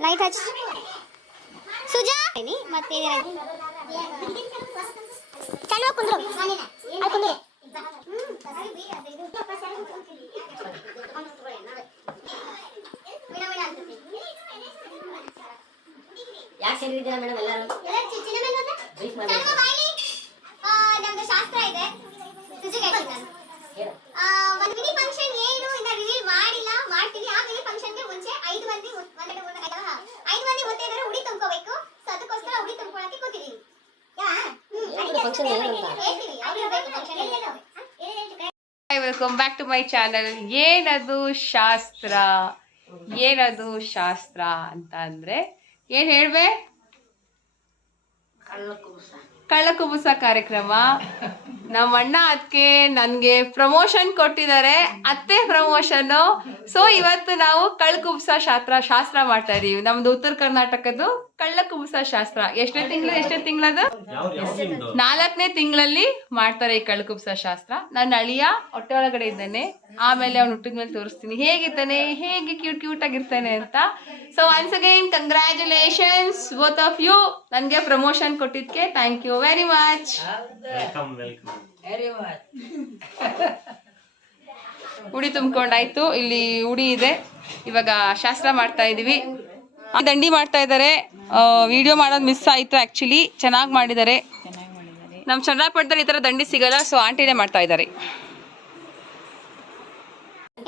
Right ಹಚ್ಚಿ ಸುಜಾ ಏನಿ ಮತ್ತೆ ಚಲೋ ಕುಂದ್ರು. ಅಲ್ಲಿ ಕುಂದ್ರು. ಯಾಕೆ ಸೇರಿದ್ದೀರಾ ಮೇಡಮ್ ಎಲ್ಲರೂ? ಬ್ರೀಫ್ ಮಾಡಿ. ನಮ್ದು ಶಾಸ್ತ್ರ ಇದೆ. ಸುಜುಗೆ ನಾನು. ಒಂದು ಮಿನಿ ಫಂಕ್ಷನ್ ಏನು ಇನ್ನ ರಿವೀಲ್ ಮಾಡಿಲ್ಲ ಮಾಡ್ತೀವಿ ಆ ಮಿನಿ ಫಂಕ್ಷನ್ಗೆ ಮುಂಚೆ ಐದು ಮಂದಿ ಒಂದೆರಡು ಮೂರು ನಾಲ್ಕು, ಹಾ, ಐದು ಮಂದಿ ಮುತ್ತೈದರು ಉಡಿ ತುಂಬ್ಕೋಬೇಕು ಸೊ ಅದಕ್ಕೋಸ್ಕರ ಉಡಿ ತುಂಬ್ಕೊಳಕ್ಕೆ ಕೂತಿದೀವಿ ಏನು function ಏನು ಅಂತ? ಹೇಳ್ತೀವಿ ಅವ್ರು ಇರ್ಬೇಕು function ಅಲ್ಲಿ. Welcome back to my channel ಏನದು ಶಾಸ್ತ್ರ? ಏನದು ಶಾಸ್ತ್ರ ಅಂತ ಅಂದ್ರೆ ಏನ್ ಹೇಳ್ಬೆ ಕಳ್ಳಕುಬುಸ ಕಾರ್ಯಕ್ರಮ. ನಮ್ಮ ಅಣ್ಣ ಅದಕ್ಕೆ ನನಗೆ ಪ್ರಮೋಷನ್ ಕೊಟ್ಟಿದ್ದಾರೆ ಅತ್ತೆ ಪ್ರಮೋಷನ್ ಸೊ ಇವತ್ತು ನಾವು ಕಳ್ಕುಬ್ಸ ಶಾಸ್ತ್ರ ಶಾಸ್ತ್ರ ಮಾಡ್ತಾ ಇದೀವಿ. ನಮ್ದು ಉತ್ತರ ಕರ್ನಾಟಕದ್ದು ಕಳ್ಳಕುಬುಸ ಶಾಸ್ತ್ರ. ಎಷ್ಟನೇ ತಿಂಗಳು ಎಷ್ಟನೇ ತಿಂಗಳದು ನಾಲ್ಕನೇ ತಿಂಗಳಲ್ಲಿ ಮಾಡ್ತಾರೆ ಈ ಕಳ್ಕುಬ್ಸ ಶಾಸ್ತ್ರ. ನನ್ನ ಅಳಿಯ ಹೊಟ್ಟೆ ಒಳಗಡೆ ಇದ್ದಾನೆ. ಆಮೇಲೆ ಅವ್ನು ಹುಟ್ಟಿದ ಮೇಲೆ ತೋರಿಸ್ತೀನಿ. ಹೇಗಿದ್ದಾನೆ? ಹೇಗೆ ಕ್ಯೂಟ್ ಕ್ಯೂಟ್ ಆಗಿರ್ತಾನೆ ಅಂತ. So once again congratulations both of you ನನಗೆ ಪ್ರಮೋಷನ್ ಕೊಟ್ಟಿದ್ದಕ್ಕೆ thank you very much welcome welcome ಉಡಿ ತುಂಬ್ಕೊಂಡಾಯ್ತು ಇಲ್ಲಿ ಉಡಿ ಇದೆ. ಇವಾಗ ಶಾಸ್ತ್ರ ಮಾಡ್ತಾ ಇದೀವಿ. ದಂಡಿ ಮಾಡ್ತಾ ಇದ್ದಾರೆ. ವಿಡಿಯೋ ಮಾಡೋದು ಮಿಸ್ ಆಯ್ತು ಆಕ್ಚುಲಿ ಚೆನ್ನಾಗಿ ಮಾಡಿದ್ದಾರೆ. ನಮ್ಮ ಚಂದ್ರಪಟ್ಟದಲ್ಲಿ ಈ ಥರ ದಂಡಿ ಸಿಗಲ್ಲ ಸೊ ಆಂಟಿನೇ ಮಾಡ್ತಾ ಇದ್ದಾರೆ.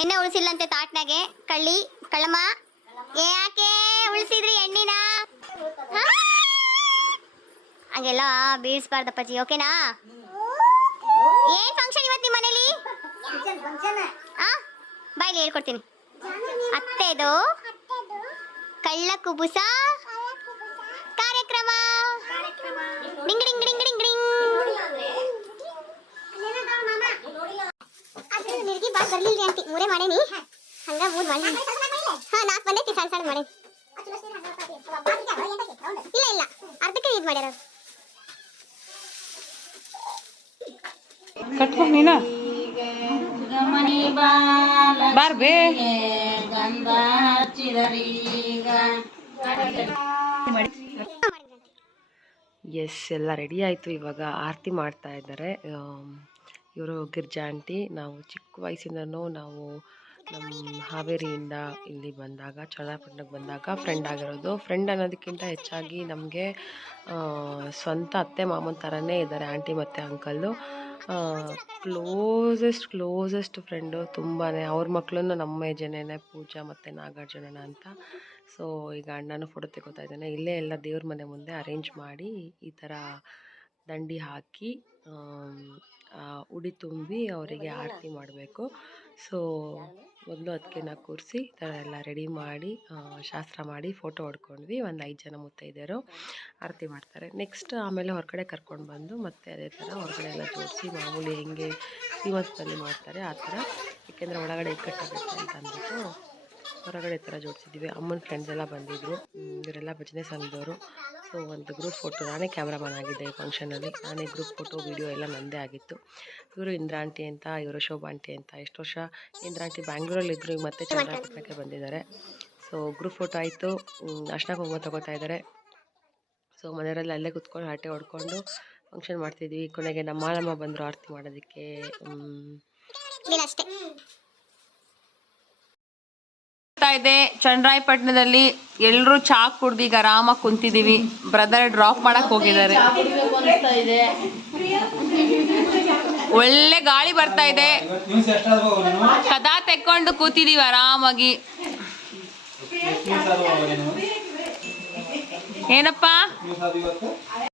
ಎಣ್ಣೆ ಉಳಿಸಿಲ್ಲಂತೆ ತಾಟ್ನಾಗೆ. ಕಳ್ಳಿ ಕಳಮ ಏ ಯಾಕೆ ಉಳಿಸಿದ್ರಿ ಎಣ್ಣಿನ? ಹಂಗೆಲ್ಲ ಬೀಳ್ಸ್ಬಾರ್ದಪ್ಪಾಜಿ ಓಕೆನಾ ಏನ್ ಫಂಕ್ಷನ್ ಇವತ್ತು ನಿಮ್ಮ ಮನೇಲಿ? ಆ ಬಾಯ್ಲಿ ಹೇಳ್ಕೊಡ್ತೀನಿ. ಅತ್ತೆದು ಕಳ್ಳ ಕುಬುಸ ಕಾರ್ಯಕ್ರಮ. ಡಿಂಗ್ ಡಿಂಗ್ ಡಿಂಗ್ ಡಿಂಗ್ ಡಿಂಗ್. ನಿರ್ಗಿ ಬಾ ಬರ್ಲಿಲ್ರಿ ಅಂತಿ. ಮೂರೇ ಮಾಡೇನಿ. ಹಂಗ ಮೂರ್ ಮಾಡಿ ಹಾ ನಾಲ್ಕು ಬಂದೈತಿ ಸಣ್ಣ ಸಣ್ಣ ಮಾಡೇನಿ. ಇಲ್ಲ ಇಲ್ಲ. ಅರ್ಧಕ್ಕೆ ಇದು ಮಾಡ್ಯಾರ ಅವ್ರು. ಕಟ್ಕೊಂಡು ನೀನ. ಬಾರ್ ಬೇ. ಎಸ್ ಎಲ್ಲ ರೆಡಿ ಆಯಿತು ಇವಾಗ ಆರತಿ ಮಾಡ್ತಾ ಇದ್ದಾರೆ. ಇವರು ಗಿರ್ಜಾ ಆಂಟಿ ನಾವು ಚಿಕ್ಕ ವಯಸ್ಸಿಂದನೂ ನಾವು ನಮ್ಮ ಹಾವೇರಿಯಿಂದ ಇಲ್ಲಿ ಬಂದಾಗ ಚಳ್ಳಪಟ್ಟಣಕ್ಕೆ ಬಂದಾಗ ಫ್ರೆಂಡ್ ಆಗಿರೋದು. ಫ್ರೆಂಡ್ ಅನ್ನೋದಕ್ಕಿಂತ ಹೆಚ್ಚಾಗಿ ನಮಗೆ ಸ್ವಂತ ಅತ್ತೆ ಮಾಮನ ಥರನೇ ಇದ್ದಾರೆ. ಆಂಟಿ ಮತ್ತು ಅಂಕಲ್ಲು ಕ್ಲೋಸೆಸ್ಟ್ ಕ್ಲೋಸೆಸ್ಟ್ ಫ್ರೆಂಡು ತುಂಬಾ ಅವ್ರ ಮಕ್ಕಳನ್ನು ನಮ್ಮ ಜನೇನೆ ಪೂಜಾ ಮತ್ತು ನಾಗಾರ್ಜುನನ ಅಂತ. ಸೊ ಈಗ ಅಣ್ಣನೂ ಫೋಟೋ ತೆಗೋತಾ ಇದ್ದಾನೆ. ಇಲ್ಲೇ ಎಲ್ಲ ದೇವ್ರ ಮನೆ ಮುಂದೆ ಅರೇಂಜ್ ಮಾಡಿ ಈ ಥರ ದಂಡಿ ಹಾಕಿ ಉಡಿ ತುಂಬಿ ಅವರಿಗೆ ಆರತಿ ಮಾಡಬೇಕು. ಸೊ ಮೊದಲು ಅದಕ್ಕೆನ ಕೂರಿಸಿ, ಈ ಥರ ಎಲ್ಲ ರೆಡಿ ಮಾಡಿ ಶಾಸ್ತ್ರ ಮಾಡಿ ಫೋಟೋ ಹೊಡ್ಕೊಂಡ್ವಿ. ಒಂದು ಐದು ಜನ ಮುತ್ತೈದೆಯರು ಆರತಿ ಮಾಡ್ತಾರೆ. ನೆಕ್ಸ್ಟ್ ಆಮೇಲೆ ಹೊರಗಡೆ ಕರ್ಕೊಂಡು ಬಂದು ಮತ್ತೆ ಅದೇ ಥರ ಹೊರಗಡೆ ಎಲ್ಲ ತೋರಿಸಿ, ಮಾಮೂಲಿ ಹೆಂಗೆ ಸೀಮಂತದಲ್ಲಿ ಮಾಡ್ತಾರೆ, ಆ ಥರ. ಏಕೆಂದರೆ ಒಳಗಡೆ ಇಕ್ಕಟ್ಟಾಗುತ್ತೆ ಅಂತ ಅಂದ್ಬಿಟ್ಟು ಹೊರಗಡೆ ಥರ ಜೋಡಿಸಿದ್ವಿ ಅಮ್ಮನ ಫ್ರೆಂಡ್ಸ್ ಎಲ್ಲ ಬಂದಿದ್ರು. ಇವರೆಲ್ಲ ಭಜನೆ ಸಂಘದವರು ಸೊ ಒಂದು ಗ್ರೂಪ್ ಫೋಟೋ ನಾನೇ ಕ್ಯಾಮ್ರಾಮನ್ ಆಗಿದ್ದೆ ಈ ಫಂಕ್ಷನಲ್ಲಿ ನಾನೇ ಗ್ರೂಪ್ ಫೋಟೋ ವಿಡಿಯೋ ಎಲ್ಲ ನಂದೇ ಆಗಿತ್ತು. ಇವರು ಇಂದ್ರಾ ಆಂಟಿ ಅಂತ, ಇವರು ಶೋಭಾ ಆಂಟಿ ಅಂತ. ಎಷ್ಟು ವರ್ಷ ಇಂದ್ರಾಂಟಿ ಬ್ಯಾಂಗ್ಳೂರಲ್ಲಿ ಇದ್ರು, ಈಗ ಮತ್ತೆ ಚನ್ನಪಟ್ಟಣಕ್ಕೆ ಬಂದಿದ್ದಾರೆ. ಸೊ ಗ್ರೂಪ್ ಫೋಟೋ ಆಯಿತು. ಅಷ್ಟಾಗಿ ಕುಂಕುಮ ತಗೋತಾ ಇದ್ದಾರೆ. ಸೊ ಮನೆಯವರೆಲ್ಲ ಅಲ್ಲೇ ಕುತ್ಕೊಂಡು ಹರಟೆ ಹೊಡ್ಕೊಂಡು ಫಂಕ್ಷನ್ ಮಾಡ್ತಿದ್ವಿ. ಕೊನೆಗೆ ನಮ್ಮ ಮಾಲಮ್ಮ ಬಂದರು ಆರತಿ ಮಾಡೋದಕ್ಕೆ. ಅಷ್ಟೇ. ಆಗ್ತಾ ಇದೆ, ಚಂದ್ರಾಯಪಟ್ಟಣದಲ್ಲಿ ಎಲ್ಲರೂ ಚಾ ಕುಡ್ದು ಈಗ ಆರಾಮಾಗಿ ಕುಂತಿದೀವಿ. ಬ್ರದರ್ ಡ್ರಾಪ್ ಮಾಡಕ್ ಹೋಗಿದ್ದಾರೆ. ಒಳ್ಳೆ ಗಾಳಿ ಬರ್ತಾ ಇದೆ. ಕದಾ ತೆಕ್ಕೊಂಡು ಕೂತಿದೀವಿ ಆರಾಮಾಗಿ. ಏನಪ್ಪಾ?